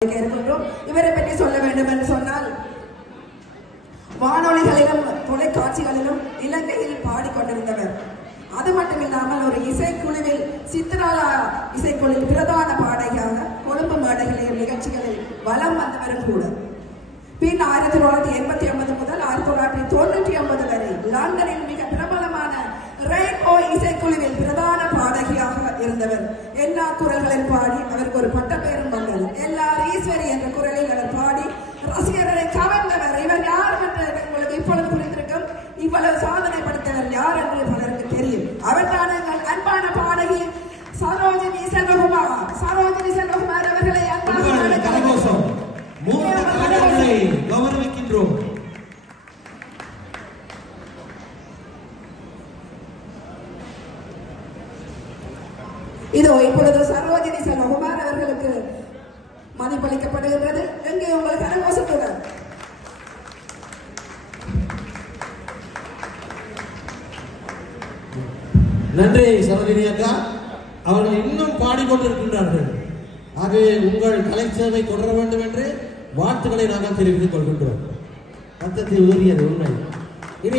இவரை பற்றி சொல்ல வேண்டும் என்று சொன்னால் வானொலிகளிலும் தொலைக்காட்சிகளிலும் இலங்கையில் பாடிக்கொண்டிருந்தவர். அது மட்டுமில்லாமல் ஒரு இசைக்குழுவில் சித்ராலா இசைக்குழுவில் பிரதான பாடகியாக கொழும்பு மேடைகளில் நிகழ்ச்சிகளில் வலம் வந்தவரும் கூட. பின் 1989 முதல் 1999 வரை லண்டனில் மிக பிரபலமான ரெயின்போ இசைக்குழுவில் பிரதான பாடகியாக இருந்தவர். எல்லா குரல்களில் பாடி அவருக்கு ஒரு பட்டப்பெயரும் வந்தது. எல்லார் ஈஸ்வரி என்ற குரலில் அவர் பாடி ரசிகர்களை கவர்ந்தவர். இவர் யார் என்று உங்களுக்கு இப்பொழுது புரிந்திருக்கும். இவ்வளவு சாதனை படுத்தவர் யார் என்று பலருக்கு தெரியும். அவர்தான் எங்கள் அன்பான பாடகி சரோஜினி செல்வகுமார். சரோஜினி செல்வகுமார் அவர்களை கௌரவிக்கின்றோம். இதோ இப்பொழுது சரோஜினி செல்வகுமார் அவர்களுக்கு மதிப்பளிக்கப்படுகின்றது. எங்கே உங்கள் கரகோஷத்துடன் நன்றி சரோஜினி அக்கா. அவர்கள் இன்னும் பாடிக்கொண்டிருக்கின்றார்கள். ஆகவே உங்கள் கலை சேவை தொடர வேண்டும் என்று வாழ்த்துக்களை நாங்கள் தெரிவித்துக் கொள்கின்றோம். ரத்தத்தில் ஊறியது உண்மை. இனி